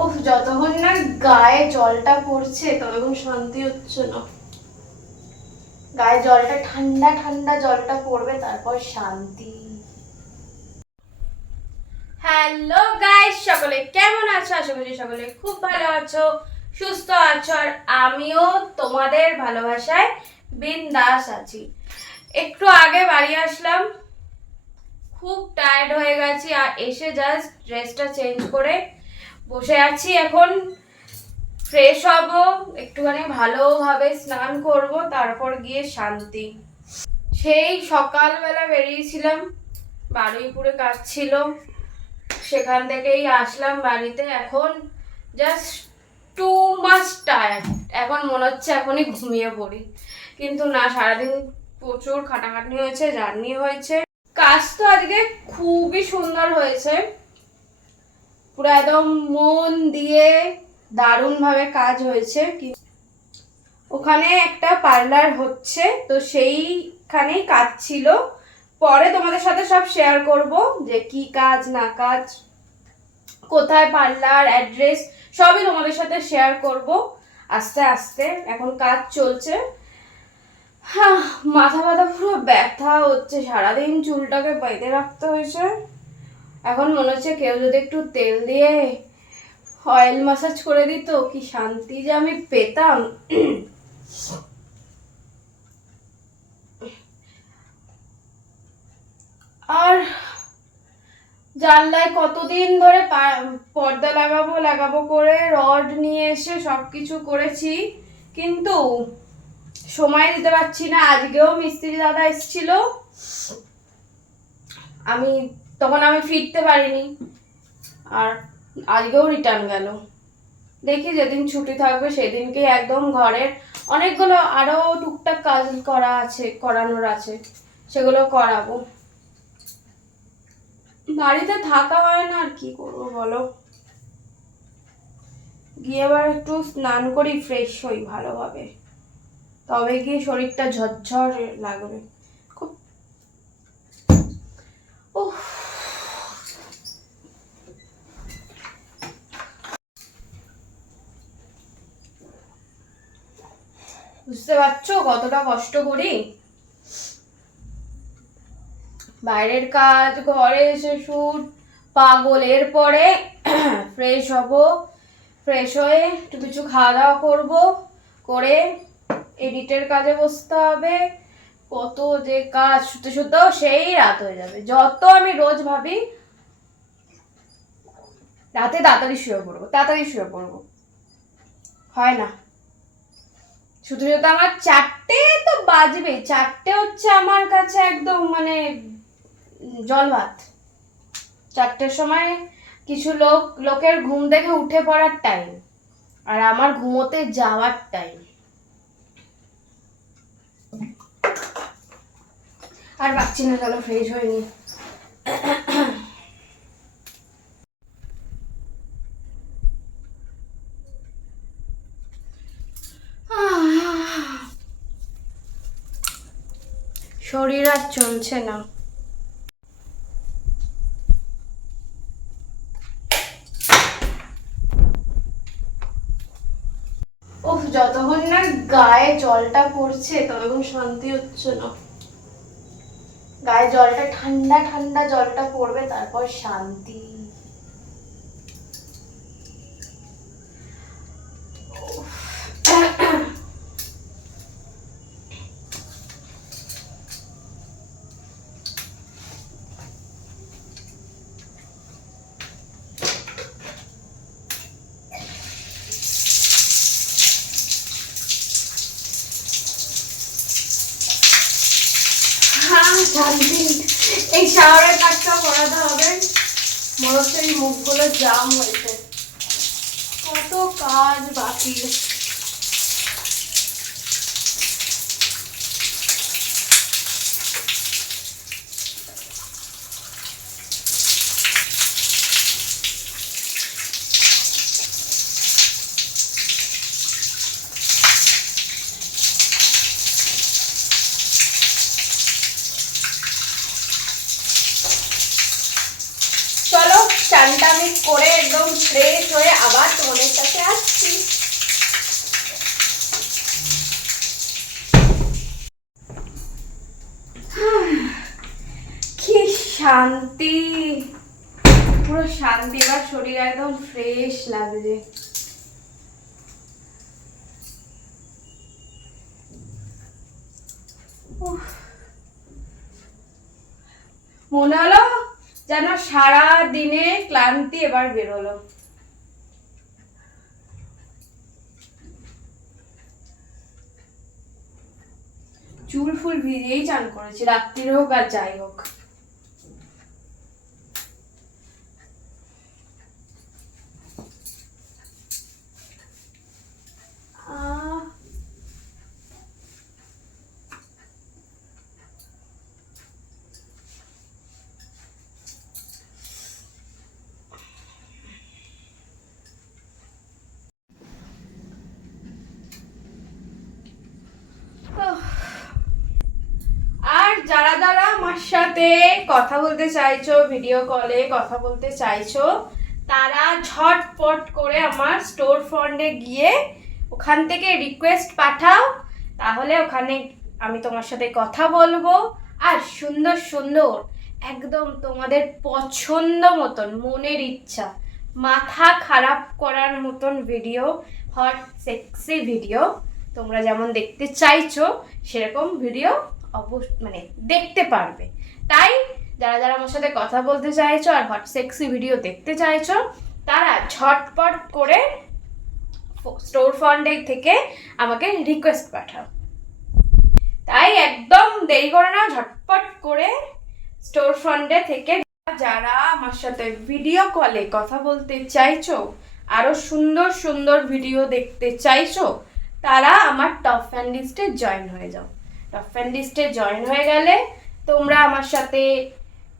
ওহ, যতক্ষণ না গায়ে জলটা পড়ছে ততক্ষণ শান্তি হচ্ছে না। গায়ে জলটা ঠান্ডা ঠান্ডা জলটা পড়বে, তারপর শান্তি। হ্যালো গাইস, সকলে কেমন আছো? আশা করি সকলে খুব ভালো আছো, সুস্থ আছো, আর আমিও তোমাদের ভালোবাসায় বিন্দাস আছি। একটু আগে বাড়ি আসলাম, খুব টায়ার্ড হয়ে গেছি, আর এসে জাস্ট ড্রেসটা চেঞ্জ করে বসে আছি। এখন ফ্রেশ হব, একটুখানি ভালোভাবে স্নান করব, তারপর গিয়ে শান্তি। সেই সকালবেলা বেরিয়েছিলাম, বারুইপুরে কাজ ছিল, সেখান থেকেই আসলাম বাড়িতে। এখন জাস্ট টু মাচ টায়ার্ড, এখন মনে হচ্ছে এখনই ঘুমিয়ে পড়ি, কিন্তু না, সারাদিন প্রচুর খাটাখাটনি হয়েছে, জার্নি হয়েছে। কাজ তো আজকে খুবই সুন্দর হয়েছে, পুরো একদম মন দিয়ে দারুণভাবে কাজ হয়েছে। ওখানে একটা পার্লার হচ্ছে, তো সেইখানেই কাজ ছিল। পরে তোমাদের সাথে সব শেয়ার করব যে কি কাজ না কাজ, কোথায় পার্লার, অ্যাড্রেস, সবই তোমাদের সাথে শেয়ার করব আস্তে আস্তে। এখন কাজ চলছে। হ্যাঁ, মাথা ব্যথা পুরো ব্যথা হচ্ছে, সারাদিন চুলটাকে বেঁধে রাখতে হয়েছে। এখন মনে হচ্ছে কেউ যদি একটু তেল দিয়ে অয়েল ম্যাসাজ করে দিত, কি শান্তি যে আমি পেতাম। আর জানলায় কতদিন ধরে পর্দা লাগাবো করে রড নিয়ে এসে সবকিছু করেছি, কিন্তু সময় দিতে পারছি না। আজকেও মিস্ত্রি দাদা এসেছিল, তখন আমি ফিরতে পারিনি, আর আজকেও রিটার্ন গেল। দেখি যেদিন ছুটি থাকবে সেদিনকে একদম ঘরের অনেকগুলো আরো টুকটাক কাজ করানোর আছে, সেগুলো করাবো। বাড়িতে থাকা হয় না, আর কি করবো বলো। গিয়ে আবার একটু স্নান করি, ফ্রেশ হই ভালোভাবে, তবে গিয়ে শরীরটা ঝরঝর লাগবে খুব। উফ, বুঝতে পারছো কতটা কষ্ট করি। বাইরের কাজ, ঘরে এসে শুট, পাগল। এরপরে ফ্রেশ হব, ফ্রেশ হয়ে একটু কিছু খাওয়া দাওয়া করবো, করে এডিটের কাজে বসতে হবে। কত যে কাজ, শুতে শুতেও সেই রাত হয়ে যাবে। যত আমি রোজ ভাবি রাতে তাড়াতাড়ি শুয়ে পড়বো, হয় না। শুতে শুতে আমার 4টে তো বাজবে। 4টে হচ্ছে আমার কাছে একদম মানে জল ভাত। 4টের সময় কিছু লোকের ঘুম থেকে উঠে পড়ার টাইম, আর আমার ঘুমোতে যাওয়ার টাইম। আর পাচ্ছি না, চলো ফ্রেশ হয়নি। শরীর আর চলছে না। ওহ, যতক্ষণ না গায়ে জলটা পড়ছে ততক্ষণ শান্তি হচ্ছে না। গায়ে জলটা ঠান্ডা ঠান্ডা জলটা পড়বে, তারপর শান্তি। শান্তি। এই শাওয়ারের কাজটাও করাতে হবে, মনে হচ্ছে এই মুখগুলো জাম হয়েছে, কত কাজ বাকি। চলো চানটা আমি করে একদম ফ্রেশ হয়ে আবার শান্তি, পুরো শান্তি। এবার শরীর একদম ফ্রেশ লাগছে। মনে হলো যেন সারা দিনে ক্লান্তি এবার বেরোলো। চুল ফুল ভিজিয়েই চান করেছি, রাত্রির হোক আর যাই হোক। আর যারা যারা আমার সাথে কথা বলতে চাইছো, ভিডিও কলে কথা বলতে চাইছো, তারা ঝটপট করে আমার স্টোর ফ্রন্টে গিয়ে ওখান থেকে রিকোয়েস্ট পাঠাও, তাহলে ওখানে আমি তোমার সাথে কথা বলবো। আর সুন্দর সুন্দর একদম তোমাদের পছন্দ মতন, মনের ইচ্ছা, মাথা খারাপ করার মতন ভিডিও, হট সেক্সি ভিডিও তোমরা যেমন দেখতে চাইছো সেরকম ভিডিও মানে দেখতে পারবে। তাই যারা যারা আমার সাথে কথা বলতে চাইছো আর হট সেক্সি ভিডিও দেখতে চাইছো, তারা ঝটপট করে স্টোর ফ্রন্টে থেকে আমাকে রিকোয়েস্ট পাঠাও। তাই একদম দেরি করে না, ঝটপট করে স্টোর ফ্রন্টে থেকে। যারা আমার সাথে ভিডিও কলে কথা বলতে চাইছো, আরো সুন্দর সুন্দর ভিডিও দেখতে চাইছো, তারা আমার টপ ফ্যান লিস্টে জয়েন হয়ে যাও। টপ ফ্যান লিস্টে জয়েন হয়ে গেলে তোমরা আমার সাথে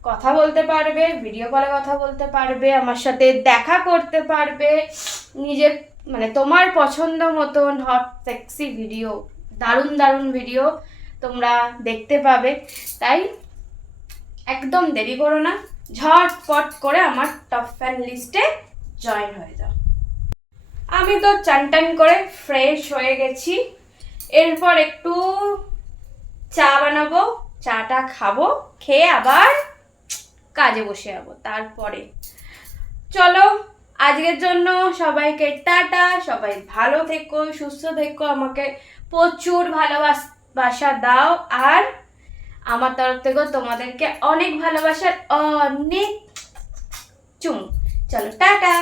কথা বলতে পারবে, ভিডিও কলে কথা বলতে পারবে, আমার সাথে দেখা করতে পারবে, নিজের মানে তোমার পছন্দ মতন হট সেক্সি ভিডিও, দারুণ দারুণ ভিডিও তোমরা দেখতে পাবে। তাই একদম দেরি করো না, ঝটপট করে আমার টপ ফ্যান লিস্টে জয়েন হয়ে যাও। আমি তো চান টান করে ফ্রেশ হয়ে গেছি, এরপর একটু চা বানাবো, চাটা খাবো, খেয়ে আবার কাজে বসে যাবো। তারপরে চলো, আজকের জন্য সবাইকে টাটা। সবাই ভালো থেকো, সুস্থ থেকো, আমাকে প্রচুর ভালোবাসা দাও। আর আমার তরফ থেকেও তোমাদেরকে অনেক ভালোবাসার অনেক চুমু। চলো টাটা।